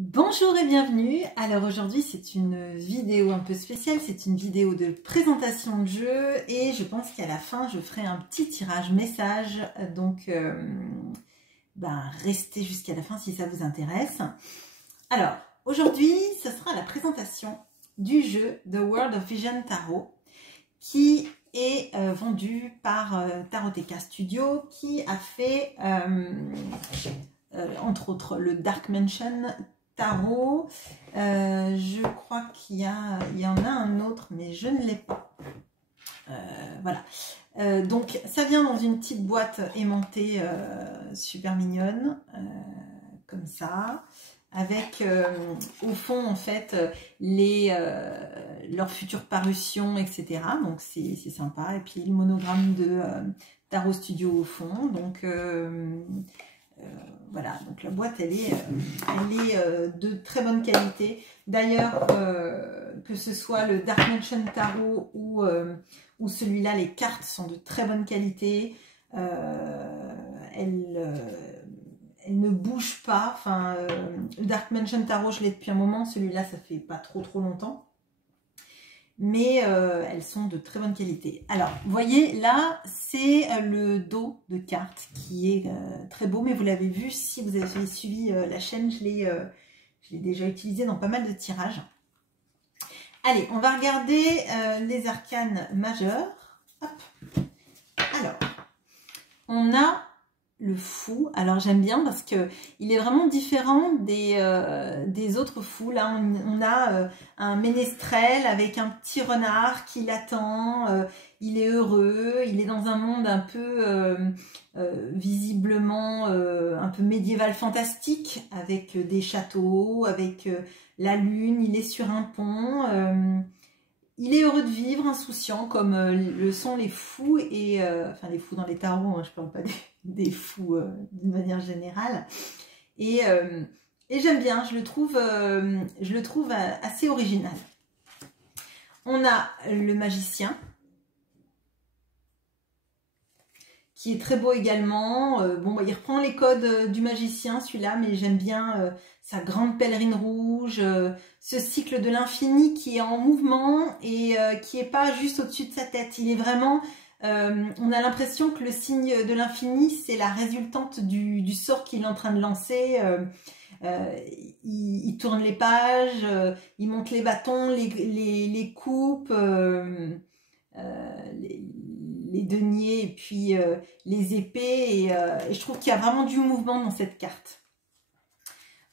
Bonjour et bienvenue. Alors aujourd'hui c'est une vidéo un peu spéciale, c'est une vidéo de présentation de jeu et je pense qu'à la fin je ferai un petit tirage message, donc restez jusqu'à la fin si ça vous intéresse. Alors aujourd'hui ce sera la présentation du jeu The World of Vision Tarot qui est vendu par Taroteka Studio, qui a fait entre autres le Dark Mansion Tarot. Je crois qu'il y en a un autre, mais je ne l'ai pas. Voilà. Donc ça vient dans une petite boîte aimantée super mignonne, comme ça, avec au fond en fait leurs futures parutions, etc. Donc c'est sympa. Et puis le monogramme de Tarot Studio au fond. Donc voilà, donc la boîte elle est de très bonne qualité. D'ailleurs, que ce soit le Dark Mansion Tarot ou celui-là, les cartes sont de très bonne qualité. Elles ne bougent pas. Enfin, le Dark Mansion Tarot, je l'ai depuis un moment. Celui-là, ça fait pas trop longtemps. Mais elles sont de très bonne qualité. Alors, vous voyez, là, c'est le dos de carte qui est très beau, mais vous l'avez vu, si vous avez suivi la chaîne, je l'ai déjà utilisé dans pas mal de tirages. Allez, on va regarder les arcanes majeures. Hop. Alors, on a le fou. Alors j'aime bien parce que il est vraiment différent des autres fous. Là on a un ménestrel avec un petit renard qui l'attend, il est heureux, il est dans un monde un peu visiblement un peu médiéval fantastique, avec des châteaux, avec la lune, il est sur un pont. Il est heureux de vivre, insouciant, comme le sont les fous, et enfin les fous dans les tarots, hein, je parle pas des fous d'une manière générale. Et j'aime bien, je le trouve assez original. On a le magicien, qui est très beau également. Il reprend les codes du magicien, celui-là, mais j'aime bien sa grande pèlerine rouge, ce cycle de l'infini qui est en mouvement et qui est pas juste au-dessus de sa tête. Il est vraiment, on a l'impression que le signe de l'infini, c'est la résultante du sort qu'il est en train de lancer. Il tourne les pages, il monte les bâtons, les coupes, les deniers et puis les épées, et je trouve qu'il y a vraiment du mouvement dans cette carte.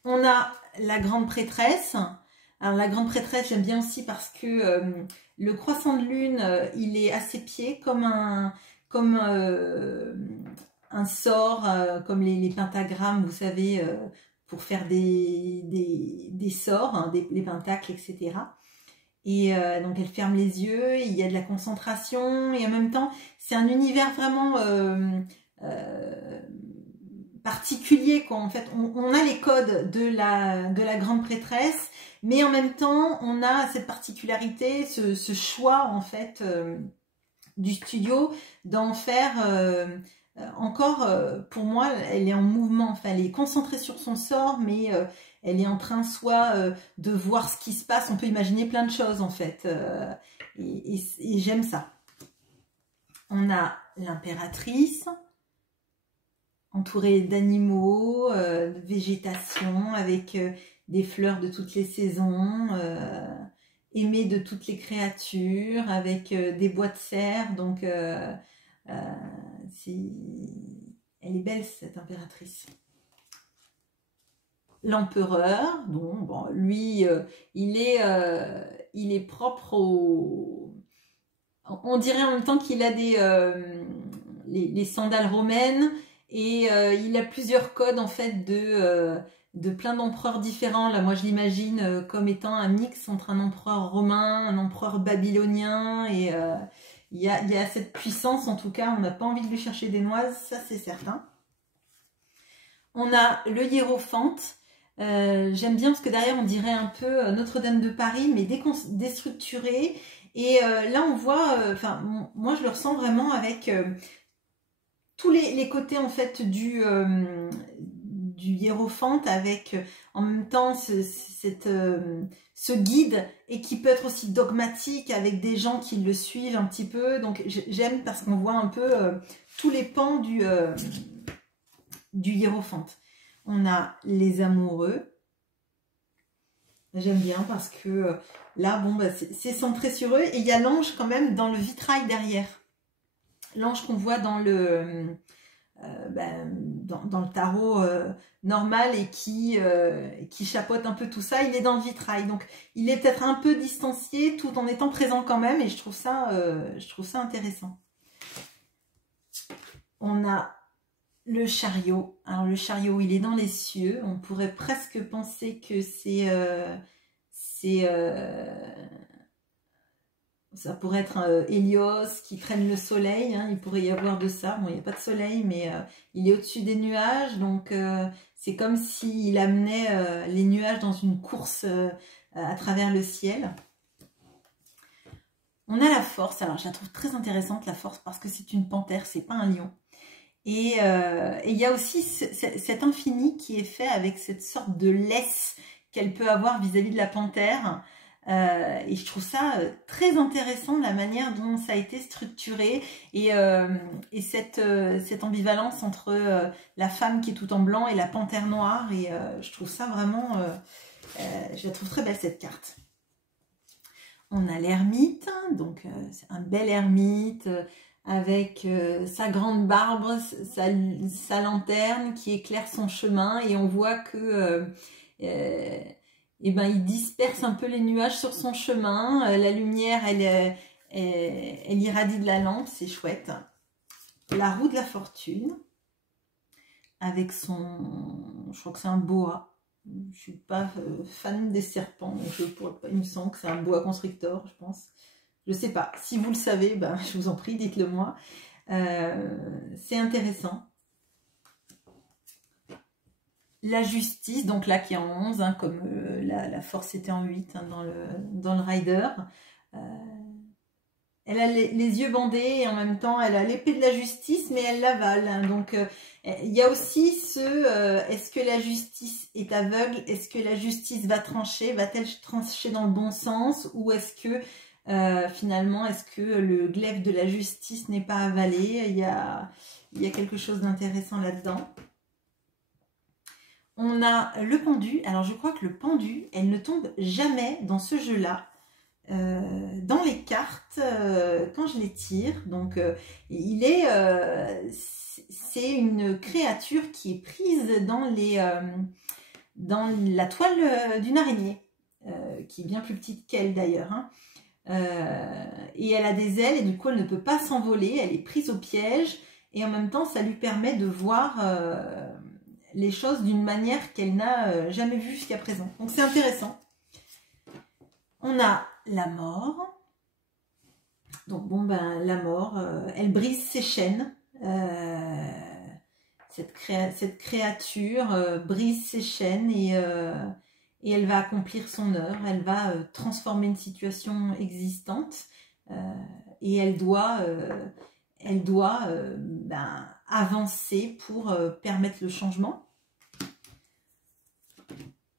On a la grande prêtresse. Alors la grande prêtresse, j'aime bien aussi parce que le croissant de lune, il est à ses pieds comme un sort, comme les pentagrammes, vous savez, pour faire des sorts, hein, les pentacles, etc. Et donc elle ferme les yeux, il y a de la concentration, et en même temps c'est un univers vraiment particulier, quoi. En fait on a les codes de la grande prêtresse, mais en même temps on a cette particularité, ce choix en fait du studio d'en faire encore, pour moi elle est en mouvement, enfin elle est concentrée sur son sort, mais elle est en train soit de voir ce qui se passe, on peut imaginer plein de choses en fait, et j'aime ça. On a l'impératrice, entourée d'animaux, de végétation, avec des fleurs de toutes les saisons, aimée de toutes les créatures, avec des bois de serre, donc elle est belle cette impératrice. L'empereur, bon, lui, il est propre au... On dirait en même temps qu'il a les sandales romaines, et il a plusieurs codes en fait de plein d'empereurs différents. Là, moi, je l'imagine comme étant un mix entre un empereur romain, un empereur babylonien, et il y a cette puissance, en tout cas, on n'a pas envie de lui chercher des noises, ça c'est certain. On a le hiérophante. J'aime bien parce que derrière on dirait un peu Notre-Dame de Paris, mais déstructuré, et là on voit, enfin moi je le ressens vraiment avec tous les côtés en fait du hiérophante avec en même temps ce guide, et qui peut être aussi dogmatique avec des gens qui le suivent un petit peu. Donc j'aime parce qu'on voit un peu tous les pans du hiérophante. On a les amoureux. J'aime bien parce que là, bon, bah, c'est centré sur eux. Et il y a l'ange quand même dans le vitrail derrière. L'ange qu'on voit dans le, dans le tarot normal et qui chapeaute un peu tout ça, il est dans le vitrail. Donc, il est peut-être un peu distancié tout en étant présent quand même. Et je trouve ça intéressant. On a le chariot. Alors, le chariot, il est dans les cieux. On pourrait presque penser que ça pourrait être Hélios qui traîne le soleil, hein, il pourrait y avoir de ça. Bon, il n'y a pas de soleil, mais il est au-dessus des nuages, donc c'est comme s'il amenait les nuages dans une course à travers le ciel. On a la force. Alors, je la trouve très intéressante, la force, parce que c'est une panthère, c'est pas un lion. Et il y a aussi cet infini qui est fait avec cette sorte de laisse qu'elle peut avoir vis-à-vis de la panthère. Et je trouve ça très intéressant, la manière dont ça a été structuré, et cette ambivalence entre la femme qui est tout en blanc et la panthère noire. Et je trouve ça vraiment, je la trouve très belle cette carte. On a l'ermite, donc c'est un bel ermite avec sa grande barbe, sa lanterne qui éclaire son chemin, et on voit que et ben, il disperse un peu les nuages sur son chemin. La lumière, elle irradie de la lampe, c'est chouette. La roue de la fortune, avec son... Je crois que c'est un boa. Je suis pas fan des serpents, donc il me semble que c'est un boa constrictor, je pense. Je sais pas. Si vous le savez, ben, je vous en prie, dites-le moi. C'est intéressant. La justice, donc là qui est en 11, hein, comme la force était en 8 hein, dans le rider. Elle a les yeux bandés et en même temps elle a l'épée de la justice, mais elle l'avale. Hein, donc il y a aussi est-ce que la justice est aveugle? Est-ce que la justice va trancher? Va-t-elle trancher dans le bon sens? Ou est-ce que finalement, est-ce que le glaive de la justice n'est pas avalé? Il y a quelque chose d'intéressant là-dedans. On a le pendu. Alors, je crois que le pendu, elle ne tombe jamais dans ce jeu-là. Dans les cartes, quand je les tire, donc c'est une créature qui est prise dans la toile d'une araignée, qui est bien plus petite qu'elle d'ailleurs. Hein. Et elle a des ailes et du coup elle ne peut pas s'envoler. Elle est prise au piège et en même temps ça lui permet de voir les choses d'une manière qu'elle n'a jamais vue jusqu'à présent. Donc c'est intéressant. On a la mort. Donc bon ben la mort, elle brise ses chaînes. Cette créature brise ses chaînes et elle va accomplir son œuvre. Elle va transformer une situation existante et elle doit ben, avancer pour permettre le changement.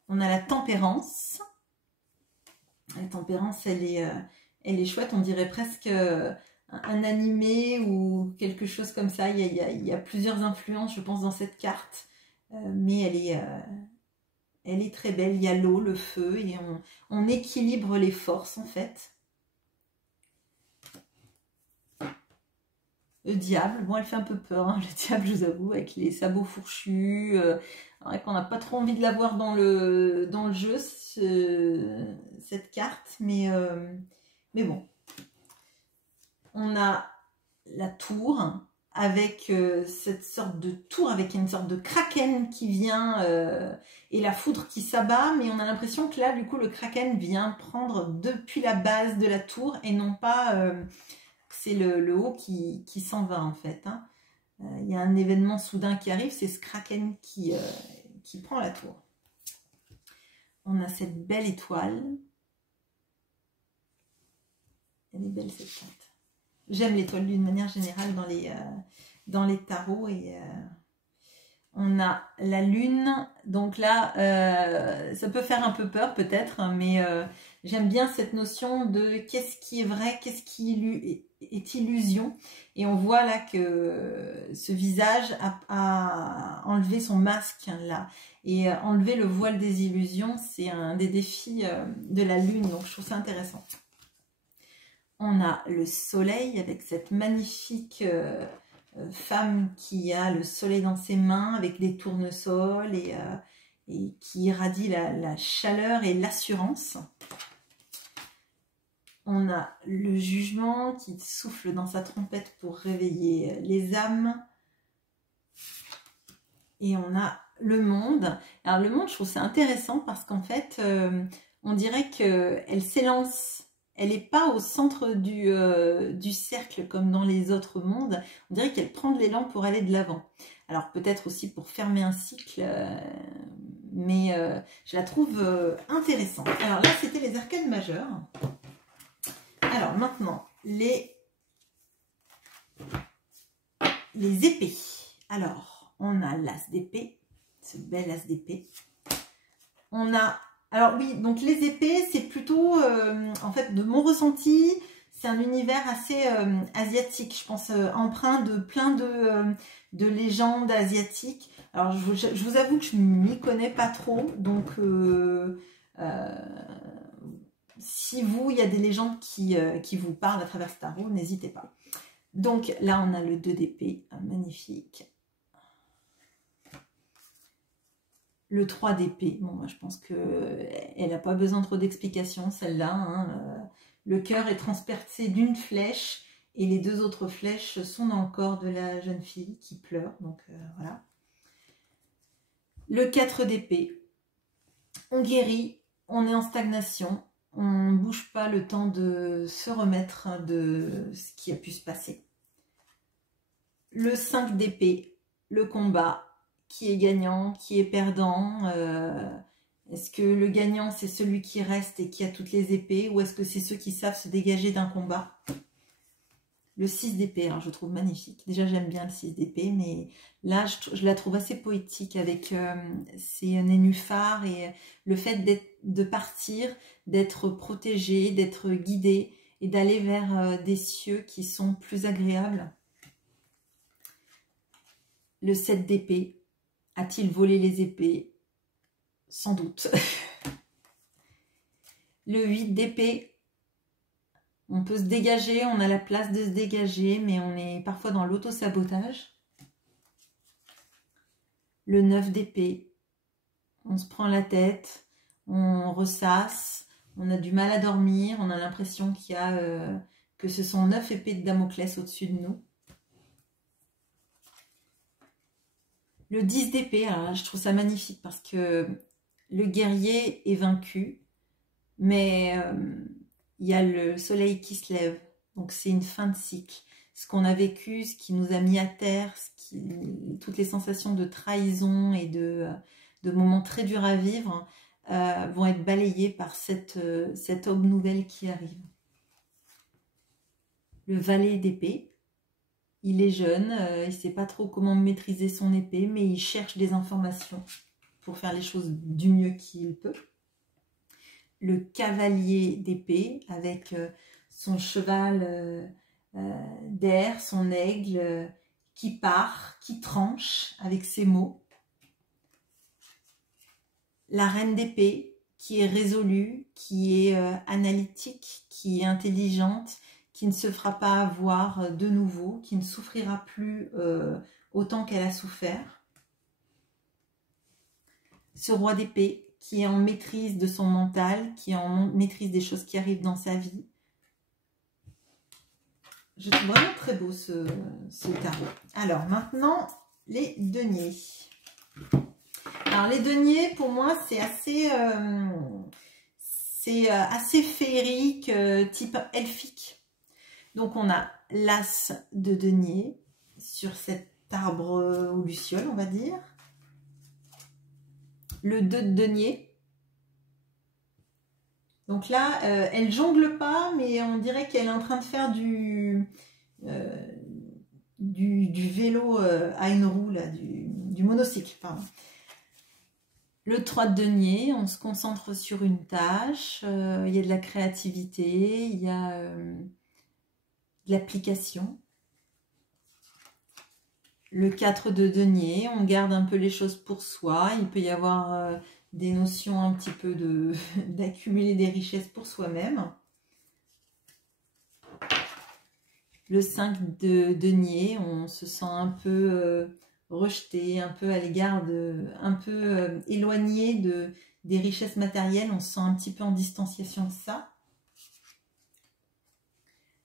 On a la tempérance. La tempérance, elle est chouette. On dirait presque un animé ou quelque chose comme ça. Il y a plusieurs influences, je pense, dans cette carte. Mais elle est très belle. Il y a l'eau, le feu et on équilibre les forces, en fait. Le diable, bon, elle fait un peu peur, hein, le diable, je vous avoue, avec les sabots fourchus. C'est vrai qu'on n'a pas trop envie de la voir dans le jeu, cette carte, mais bon. On a la tour, avec cette sorte de tour, avec une sorte de kraken qui vient, et la foudre qui s'abat, mais on a l'impression que là, du coup, le kraken vient prendre depuis la base de la tour, et non pas... c'est le haut qui s'en va en fait. Hein. Il y a un événement soudain qui arrive, c'est ce kraken qui prend la tour. On a cette belle étoile. Elle est belle cette carte. J'aime l'étoile d'une manière générale dans les tarots et On a la lune, donc là, ça peut faire un peu peur peut-être, mais j'aime bien cette notion de qu'est-ce qui est vrai, qu'est-ce qui est illusion. Et on voit là que ce visage a enlevé son masque là. Et enlever le voile des illusions, c'est un des défis de la lune, donc je trouve ça intéressant. On a le soleil avec cette magnifique... femme qui a le soleil dans ses mains avec des tournesols et qui irradie la chaleur et l'assurance. On a le jugement qui souffle dans sa trompette pour réveiller les âmes. Et on a le monde. Alors le monde, je trouve ça intéressant parce qu'en fait, on dirait qu'elle s'élance. Elle n'est pas au centre du cercle comme dans les autres mondes. On dirait qu'elle prend de l'élan pour aller de l'avant. Alors peut-être aussi pour fermer un cycle, mais je la trouve intéressante. Alors là, c'était les arcades majeures. Alors maintenant, les épées. Alors, on a l'as d'épée, ce bel as d'épée. On a... Alors oui, donc les épées, c'est plutôt, en fait, de mon ressenti, c'est un univers assez asiatique, je pense, empreint de plein de légendes asiatiques. Alors je vous avoue que je m'y connais pas trop, donc si vous, il y a des légendes qui vous parlent à travers ce tarot, n'hésitez pas. Donc là, on a le 2 d'épée, magnifique. Le 3 d'épée, bon, moi je pense qu'elle n'a pas besoin trop d'explications, celle-là. Hein. Le cœur est transpercé d'une flèche et les 2 autres flèches sont dans le corps de la jeune fille qui pleure. Donc voilà. Le 4 d'épée, on guérit, on est en stagnation, on ne bouge pas le temps de se remettre de ce qui a pu se passer. Le 5 d'épée, le combat. Qui est gagnant, qui est perdant, est-ce que le gagnant c'est celui qui reste et qui a toutes les épées, ou est-ce que c'est ceux qui savent se dégager d'un combat? Le 6 d'épée, alors je trouve magnifique, déjà j'aime bien le 6 d'épée, mais là je la trouve assez poétique avec ses nénuphars et le fait de partir, d'être protégé, d'être guidé et d'aller vers des cieux qui sont plus agréables. Le 7 d'épée. A-t-il volé les épées? Sans doute. Le 8 d'épée. On peut se dégager, on a la place de se dégager, mais on est parfois dans l'auto-sabotage. Le 9 d'épée. On se prend la tête, on ressasse, on a du mal à dormir, on a l'impression qu'il y a que ce sont 9 épées de Damoclès au-dessus de nous. Le 10 d'épée, alors là, je trouve ça magnifique parce que le guerrier est vaincu, mais il y a le soleil qui se lève, donc c'est une fin de cycle. Ce qu'on a vécu, ce qui nous a mis à terre, toutes les sensations de trahison et de moments très durs à vivre vont être balayées par cette aube nouvelle qui arrive. Le valet d'épée. Il est jeune, il ne sait pas trop comment maîtriser son épée, mais il cherche des informations pour faire les choses du mieux qu'il peut. Le cavalier d'épée avec son cheval d'air, son aigle qui part, qui tranche avec ses mots. La reine d'épée qui est résolue, qui est analytique, qui est intelligente, qui ne se fera pas avoir de nouveau, qui ne souffrira plus autant qu'elle a souffert. Ce roi d'épée qui est en maîtrise de son mental, qui est en maîtrise des choses qui arrivent dans sa vie. Je trouve vraiment très beau ce tarot. Alors maintenant, les deniers. Alors les deniers, pour moi, c'est assez féerique, type elfique. Donc, on a l'as de denier sur cet arbre ou luciole, on va dire. Le 2 de denier. Donc là, elle jongle pas, mais on dirait qu'elle est en train de faire du vélo à une roue, là, du monocycle, pardon. Le 3 de denier, on se concentre sur une tâche, il y a de la créativité, il y a de l'application. Le 4 de denier, on garde un peu les choses pour soi, il peut y avoir des notions un petit peu d'accumuler des richesses pour soi-même. Le 5 de denier, on se sent un peu rejeté, un peu à l'égard un peu éloigné des richesses matérielles, on se sent un petit peu en distanciation de ça.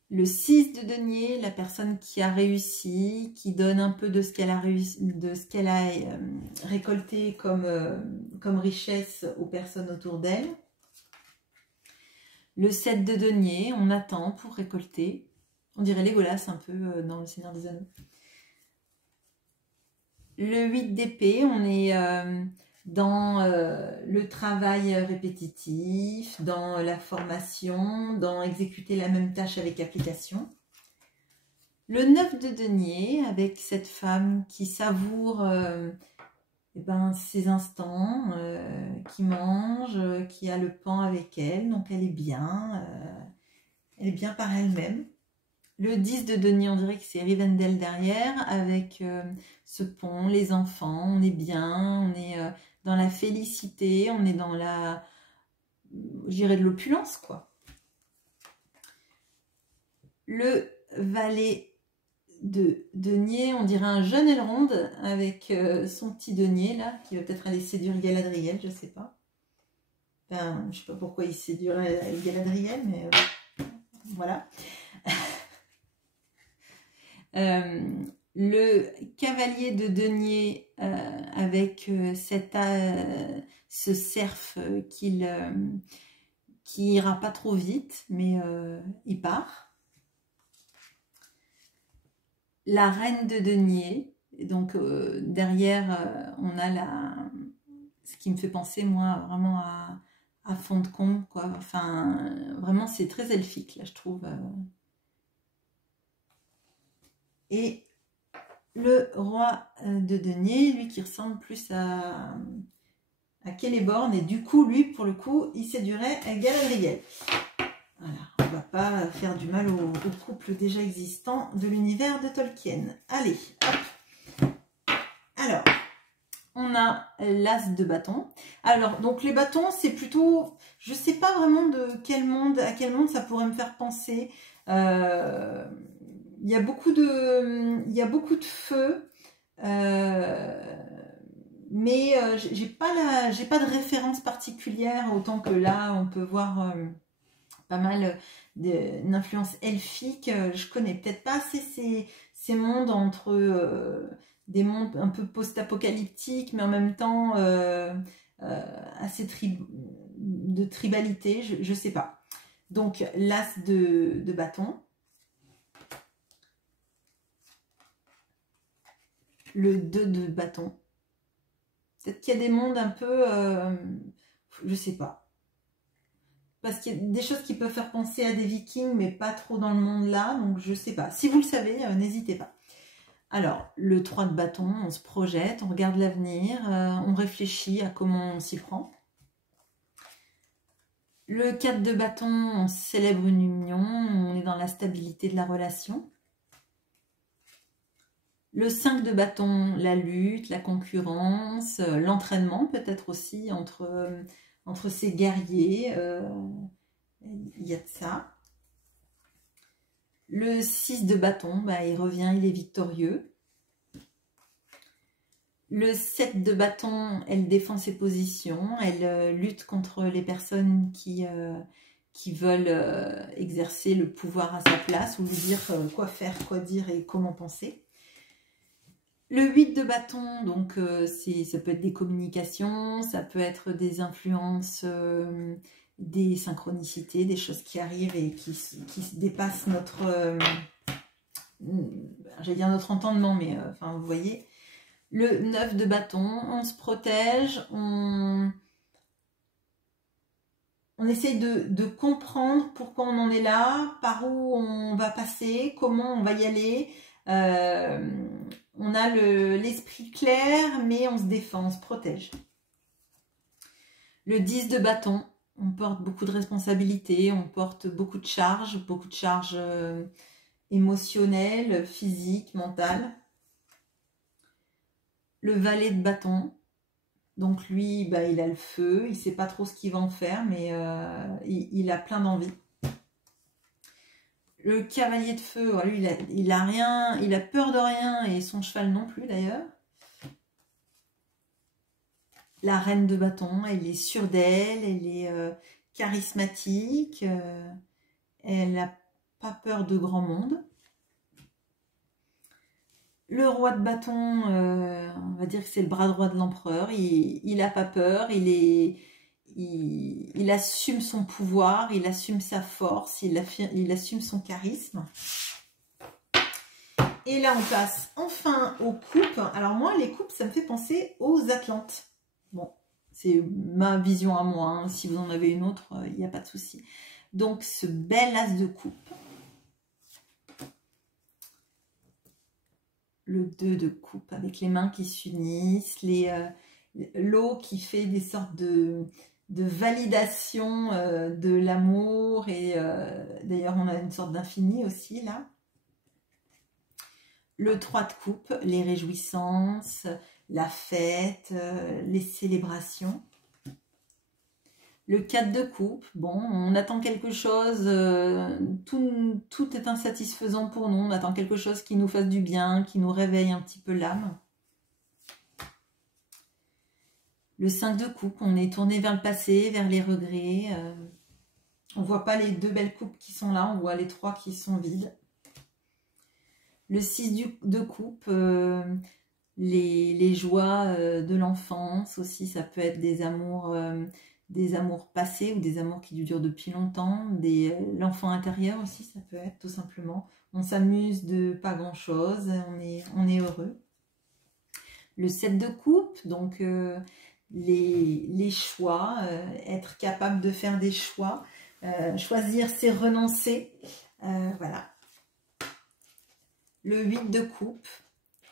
Le 6 de denier, la personne qui a réussi, qui donne un peu de ce qu'elle a réussi, de ce qu'elle a récolté comme richesse aux personnes autour d'elle. Le 7 de denier, on attend pour récolter. On dirait Légolas un peu dans le Seigneur des Anneaux. Le 8 d'épée, on est dans le travail répétitif, dans la formation, dans exécuter la même tâche avec application. Le 9 de denier, avec cette femme qui savoure ses instants, qui mange, qui a le pan avec elle, donc elle est bien par elle-même. Le 10 de denier, on dirait que c'est Rivendell derrière, avec ce pont, les enfants, on est bien, on est dans la félicité, on est dans la, je dirais, de l'opulence, quoi. Le valet de denier, on dirait un jeune Elrond, avec son petit denier, là, qui va peut-être aller séduire Galadriel, je sais pas. Enfin, je sais pas pourquoi il séduirait Galadriel, mais voilà. Le cavalier de denier avec ce cerf qui ira pas trop vite, mais il part. La reine de denier, donc derrière on a ce qui me fait penser moi vraiment à fond de comble, quoi. Enfin vraiment c'est très elfique là je trouve. Et le roi de denier, lui qui ressemble plus à Celeborn, et du coup, lui, pour le coup, il séduirait Galadriel. Voilà, on va pas faire du mal au couple déjà existant de l'univers de Tolkien. Allez, hop. Alors, on a l'as de bâton. Alors, donc les bâtons, c'est plutôt, je sais pas vraiment à quel monde ça pourrait me faire penser. Il y a beaucoup de feu, mais j'ai pas de référence particulière, autant que là on peut voir pas mal d'influence elfique. Je connais peut-être pas assez ces mondes entre des mondes un peu post-apocalyptiques, mais en même temps assez de tribalité, je sais pas. Donc l'as de bâton. Le 2 de bâton. Peut-être qu'il y a des mondes un peu... je sais pas. Parce qu'il y a des choses qui peuvent faire penser à des vikings, mais pas trop dans le monde là. Donc je sais pas. Si vous le savez, n'hésitez pas. Alors, le 3 de bâton, on se projette, on regarde l'avenir, on réfléchit à comment on s'y prend. Le 4 de bâton, on célèbre une union, on est dans la stabilité de la relation. Le 5 de bâton, la lutte, la concurrence, l'entraînement peut-être aussi entre ces guerriers, il y a de ça. Le 6 de bâton, il revient, il est victorieux. Le 7 de bâton, elle défend ses positions, elle lutte contre les personnes qui veulent exercer le pouvoir à sa place ou lui dire quoi faire, quoi dire et comment penser. Le 8 de bâton, donc ça peut être des communications, ça peut être des influences, des synchronicités, des choses qui arrivent et qui dépassent notre, j'allais dire notre entendement, mais enfin vous voyez. Le 9 de bâton, on se protège, on essaye de comprendre pourquoi on en est là, par où on va passer, comment on va y aller. On a l'esprit clair, mais on se défend, on se protège. Le 10 de bâton, on porte beaucoup de responsabilités, on porte beaucoup de charges émotionnelles, physiques, mentales. Le valet de bâton, donc lui, bah, il a le feu, il ne sait pas trop ce qu'il va en faire, mais il a plein d'envie. Le cavalier de feu, lui, il a rien, il a peur de rien et son cheval non plus d'ailleurs. La reine de bâton, elle est sûre d'elle, elle est charismatique, elle n'a pas peur de grand monde. Le roi de bâton, on va dire que c'est le bras droit de l'empereur, il n'a pas peur, il assume son pouvoir, il assume sa force, il assume son charisme. Et là, on passe enfin aux coupes. Alors moi, les coupes, ça me fait penser aux Atlantes. Bon, c'est ma vision à moi, hein. Si vous en avez une autre, il n'y a pas de souci. Donc, ce bel as de coupe. Le 2 de coupe avec les mains qui s'unissent, l'eau qui fait des sortes de validation de l'amour et d'ailleurs on a une sorte d'infini aussi là. Le 3 de coupe, les réjouissances, la fête, les célébrations. Le 4 de coupe, bon, on attend quelque chose, tout est insatisfaisant pour nous, on attend quelque chose qui nous fasse du bien, qui nous réveille un petit peu l'âme. Le 5 de coupe, on est tourné vers le passé, vers les regrets. On ne voit pas les 2 belles coupes qui sont là, on voit les 3 qui sont vides. Le 6 de coupe, les joies de l'enfance aussi, ça peut être des amours passés ou des amours qui durent depuis longtemps, l'enfant intérieur aussi, ça peut être tout simplement. On s'amuse de pas grand chose, on est heureux. Le 7 de coupe, donc les choix, être capable de faire des choix, choisir c'est renoncer, voilà. Le 8 de coupe,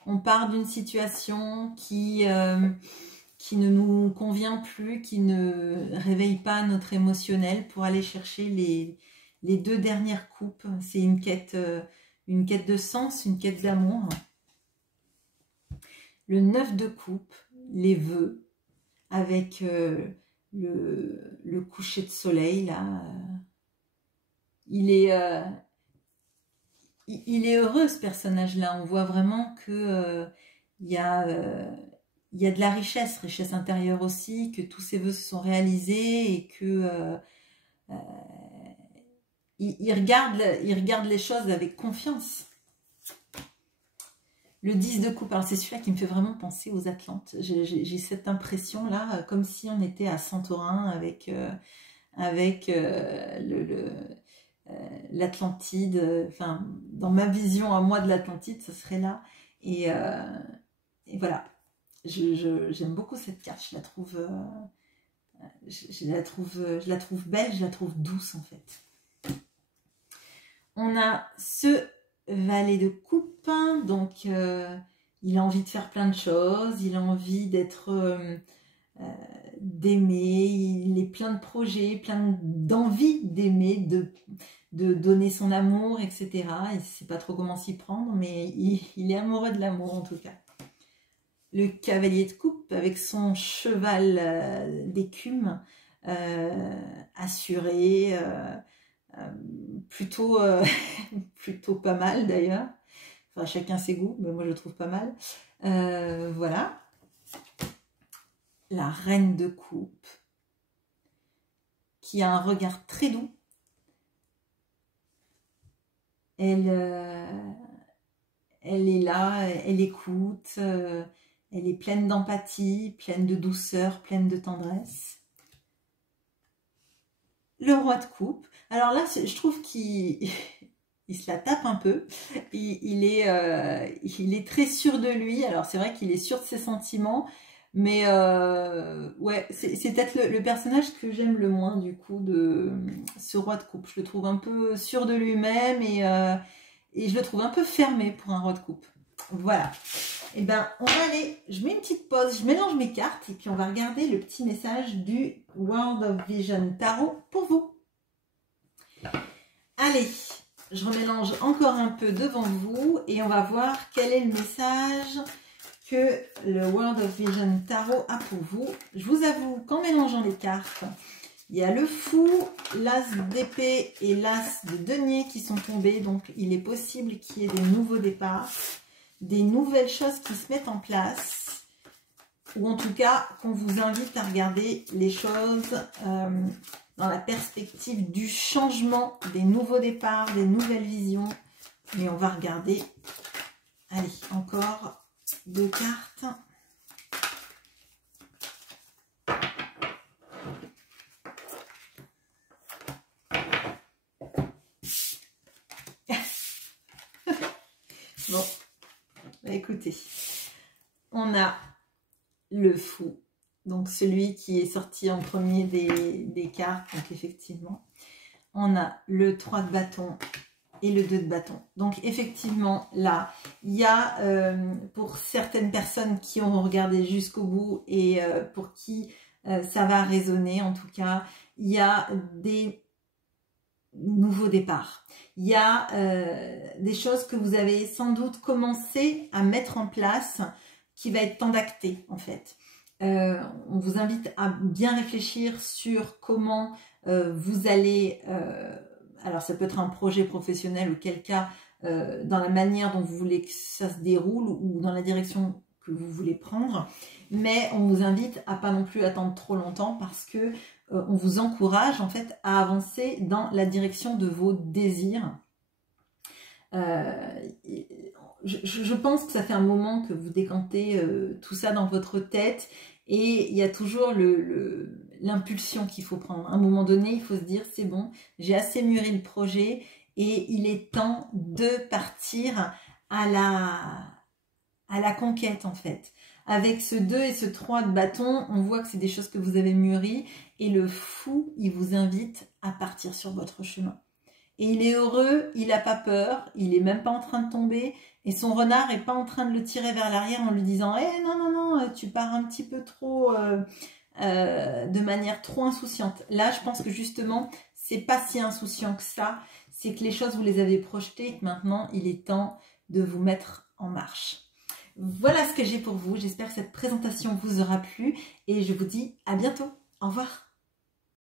on part d'une situation qui ne nous convient plus, qui ne réveille pas notre émotionnel pour aller chercher les 2 dernières coupes. C'est une quête de sens, une quête d'amour. Le 9 de coupe, les vœux, avec le coucher de soleil, là. Il est heureux, ce personnage-là. On voit vraiment que il y a de la richesse intérieure aussi, que tous ses vœux se sont réalisés et que il regarde les choses avec confiance. Le 10 de coupe, alors c'est celui-là qui me fait vraiment penser aux Atlantes. J'ai cette impression-là, comme si on était à Santorin avec l'Atlantide. Enfin, dans ma vision à moi de l'Atlantide, ce serait là. Et voilà. J'aime beaucoup cette carte. Je la trouve belle, je la trouve douce en fait. On a ce valet de coupe, donc il a envie de faire plein de choses, il a envie d'aimer, il est plein de projets, plein d'envie d'aimer, de donner son amour, etc. Il ne sait pas trop comment s'y prendre, mais il est amoureux de l'amour en tout cas. Le cavalier de coupe avec son cheval d'écume, assuré, plutôt pas mal d'ailleurs. Enfin, chacun ses goûts, mais moi je le trouve pas mal. Voilà. La reine de coupe, qui a un regard très doux. Elle est là, elle écoute, elle est pleine d'empathie, pleine de douceur, pleine de tendresse. Le roi de coupe. Alors là, je trouve qu'il se la tape un peu. Il est très sûr de lui. Alors c'est vrai qu'il est sûr de ses sentiments. Mais ouais, c'est peut-être le personnage que j'aime le moins du coup de ce roi de coupe. Je le trouve un peu sûr de lui-même et je le trouve un peu fermé pour un roi de coupe. Voilà. Eh ben, on va aller, je mets une petite pause, je mélange mes cartes et puis on va regarder le petit message du World of Vision Tarot pour vous. Allez, je remélange encore un peu devant vous et on va voir quel est le message que le World of Vision Tarot a pour vous. Je vous avoue qu'en mélangeant les cartes, il y a le fou, l'as d'épée et l'as de denier qui sont tombés. Donc, il est possible qu'il y ait des nouveaux départs, des nouvelles choses qui se mettent en place. Ou en tout cas, qu'on vous invite à regarder les choses dans la perspective du changement, des nouveaux départs, des nouvelles visions. Mais on va regarder, allez, encore 2 cartes. Bon, écoutez, on a le fou, donc celui qui est sorti en premier des cartes, donc effectivement, on a le 3 de bâton et le 2 de bâton. Donc effectivement, là, il y a pour certaines personnes qui ont regardé jusqu'au bout et pour qui ça va résonner, en tout cas, il y a des nouveaux départs. Il y a des choses que vous avez sans doute commencé à mettre en place qui va être temps d'acter en fait. On vous invite à bien réfléchir sur comment vous allez... alors ça peut être un projet professionnel, auquel cas dans la manière dont vous voulez que ça se déroule ou dans la direction que vous voulez prendre. Mais on vous invite à pas non plus attendre trop longtemps parce que on vous encourage en fait à avancer dans la direction de vos désirs. Je pense que ça fait un moment que vous décantez tout ça dans votre tête et il y a toujours l'impulsion qu'il faut prendre. À un moment donné, il faut se dire c'est bon, j'ai assez mûri le projet et il est temps de partir à la conquête en fait. Avec ce 2 et ce 3 de bâton, on voit que c'est des choses que vous avez mûries et le fou, il vous invite à partir sur votre chemin. Et il est heureux, il n'a pas peur, il n'est même pas en train de tomber et son renard n'est pas en train de le tirer vers l'arrière en lui disant « non, non, non, tu pars un petit peu trop, de manière trop insouciante ». Là, je pense que justement, c'est pas si insouciant que ça, c'est que les choses, vous les avez projetées et que maintenant, il est temps de vous mettre en marche. Voilà ce que j'ai pour vous. J'espère que cette présentation vous aura plu et je vous dis à bientôt. Au revoir.